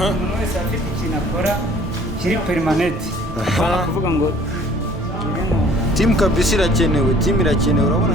umuntu wese afite ikintu akora kiri permanent kuvuga ngo timu kabisa irakenewe, timu irakenewe urabona.